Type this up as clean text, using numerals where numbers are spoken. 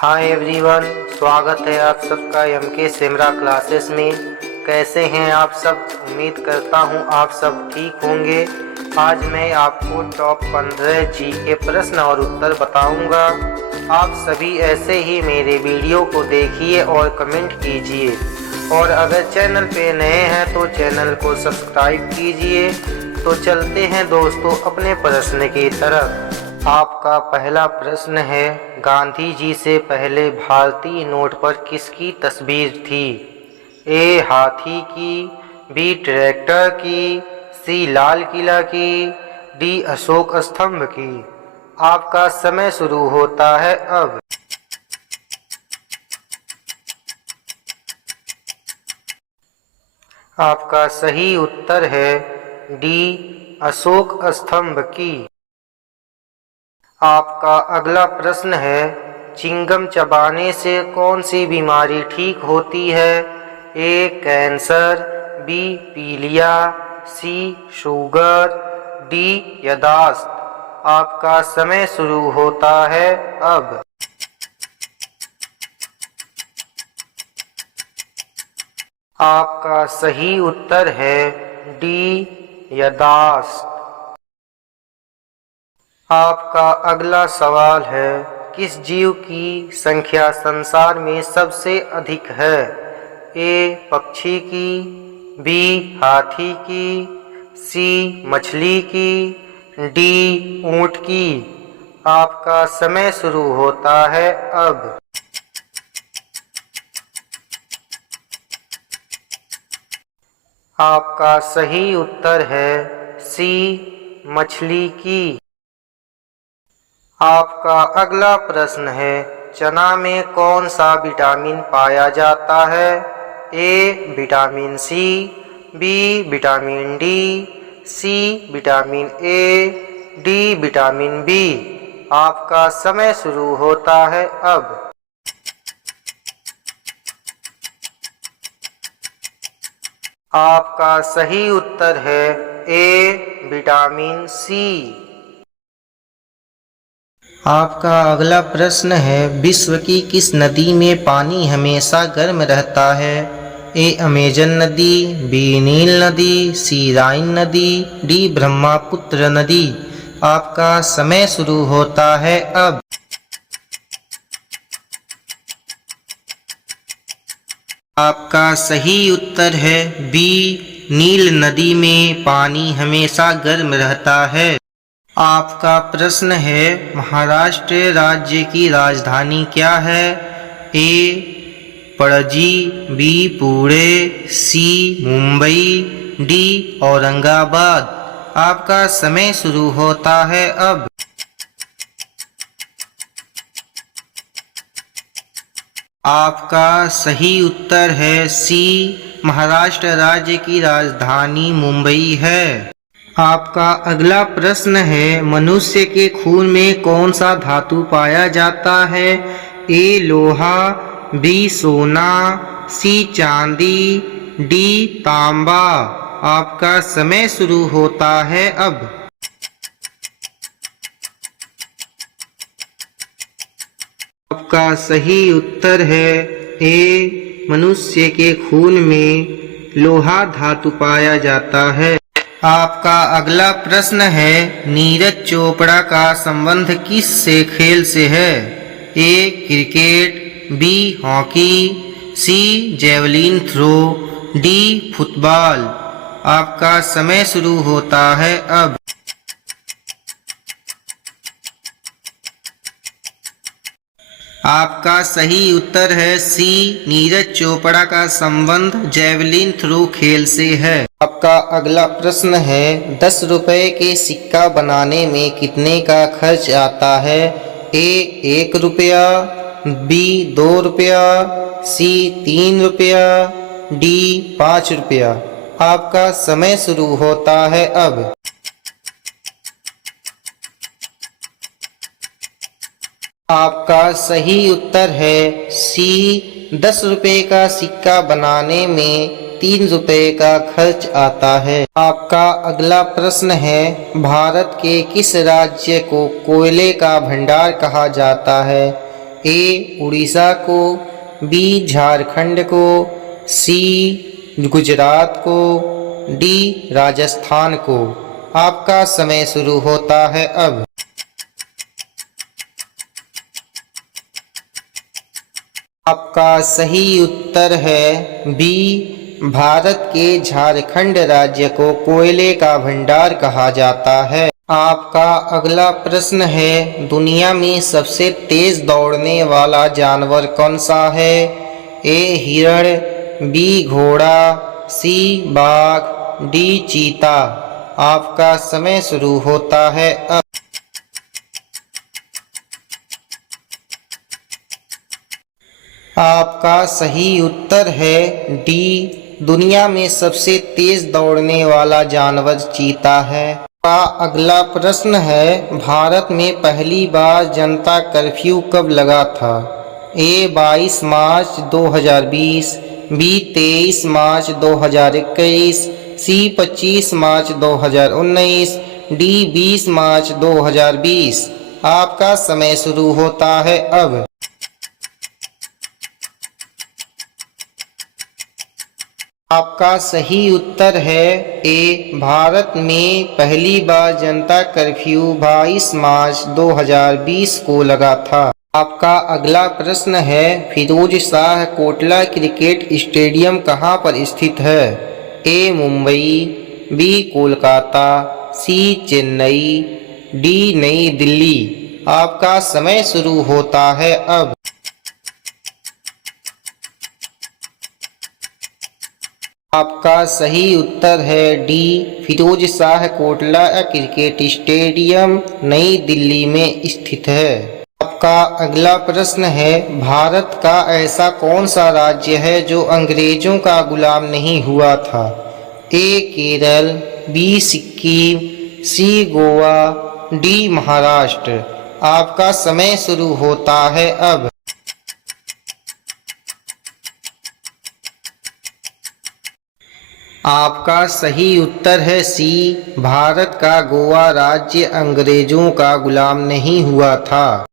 Hi everyone, स्वागत है आप सबका एम के सिमरा क्लासेस में। कैसे हैं आप सब? उम्मीद करता हूं आप सब ठीक होंगे। आज मैं आपको टॉप 15 जी के प्रश्न और उत्तर बताऊंगा। आप सभी ऐसे ही मेरे वीडियो को देखिए और कमेंट कीजिए, और अगर चैनल पे नए हैं तो चैनल को सब्सक्राइब कीजिए। तो चलते हैं दोस्तों अपने प्रश्न की तरफ। आपका पहला प्रश्न है, गांधी जी से पहले भारतीय नोट पर किसकी तस्वीर थी? ए हाथी की, बी ट्रैक्टर की, सी लाल किला की, डी अशोक स्तंभ की। आपका समय शुरू होता है अब। आपका सही उत्तर है डी अशोक स्तंभ की। आपका अगला प्रश्न है, चिंगम चबाने से कौन सी बीमारी ठीक होती है? ए कैंसर, बी पीलिया, सी शुगर, डी याददाश्त। आपका समय शुरू होता है अब। आपका सही उत्तर है डी याददाश्त। आपका अगला सवाल है, किस जीव की संख्या संसार में सबसे अधिक है? ए पक्षी की, बी हाथी की, सी मछली की, डी ऊंट की। आपका समय शुरू होता है अब। आपका सही उत्तर है सी मछली की। आपका अगला प्रश्न है, चना में कौन सा विटामिन पाया जाता है? A vitamin C, B vitamin D, C vitamin A, D vitamin B. आपका समय शुरू होता है अब। आपका सही उत्तर है ए विटामिन सी। आपका अगला प्रश्न है, विश्व की किस नदी में पानी हमेशा गर्म रहता है? ए अमेजन नदी, बी नील नदी, सी राइन नदी, डी ब्रह्मपुत्र नदी। आपका समय शुरू होता है अब। आपका सही उत्तर है बी नील नदी में पानी हमेशा गर्म रहता है। आपका प्रश्न है, महाराष्ट्र राज्य की राजधानी क्या है? ए पणजी, बी पुणे, सी मुंबई, डी औरंगाबाद। आपका समय शुरू होता है अब। आपका सही उत्तर है सी महाराष्ट्र राज्य की राजधानी मुंबई है। आपका अगला प्रश्न है, मनुष्य के खून में कौन सा धातु पाया जाता है? ए लोहा, बी सोना, सी चांदी, डी तांबा। आपका समय शुरू होता है अब। आपका सही उत्तर है ए मनुष्य के खून में लोहा धातु पाया जाता है। आपका अगला प्रश्न है, नीरज चोपड़ा का संबंध किस से खेल से है? ए क्रिकेट, बी हॉकी, सी जेवलिन थ्रो, डी फुटबॉल। आपका समय शुरू होता है अब। आपका सही उत्तर है सी नीरज चोपड़ा का संबंध जेवलिन थ्रो खेल से है। आपका अगला प्रश्न है, 10 रुपए के सिक्का बनाने में कितने का खर्च आता है? ए 1 रुपया, बी 2 रुपया, सी 3 रुपया, डी 5 रुपया। आपका समय शुरू होता है अब। आपका सही उत्तर है सी 10 रुपए का सिक्का बनाने में 3 रुपए का खर्च आता है। आपका अगला प्रश्न है, भारत के किस राज्य को कोयले का भंडार कहा जाता है? ए उड़ीसा को, बी झारखंड को, सी गुजरात को, डी राजस्थान को। आपका समय शुरू होता है अब। आपका सही उत्तर है बी, भारत के झारखंड राज्य को कोयले का भंडार कहा जाता है। आपका अगला प्रश्न है, दुनिया में सबसे तेज दौड़ने वाला जानवर कौन सा है? ए हिरण, बी घोड़ा, सी बाघ, डी चीता। आपका समय शुरू होता है अब। आपका सही उत्तर है डी, दुनिया में सबसे तेज दौड़ने वाला जानवर चीता है। का अगला प्रश्न है, भारत में पहली बार जनता कर्फ्यू कब लगा था? ए 22 मार्च 2020, बी 23 मार्च 2021, सी 25 मार्च 2019, डी 20 मार्च 2020। आपका समय शुरू होता है अब। आपका सही उत्तर है ए, भारत में पहली बार जनता कर्फ्यू 22 मार्च 2020 को लगा था। आपका अगला प्रश्न है, फिरोज शाह कोटला क्रिकेट स्टेडियम कहाँ पर स्थित है? ए मुंबई, बी कोलकाता, सी चेन्नई, डी नई दिल्ली। आपका समय शुरू होता है अब। आपका सही उत्तर है D, Firoz Shah Kotla cricket stadium Nai Delhi में स्थित है। आपका अगला प्रश्न है, भारत का ऐसा कौन सा राज्य है जो अंग्रेजों का गुलाम नहीं हुआ था? ए केरल, बी सिक्किम, सी गोवा, डी महाराष्ट्र। आपका समय शुरू होता है अब। आपका सही उत्तर है सी, भारत का गोवा राज्य अंग्रेजों का गुलाम नहीं हुआ था।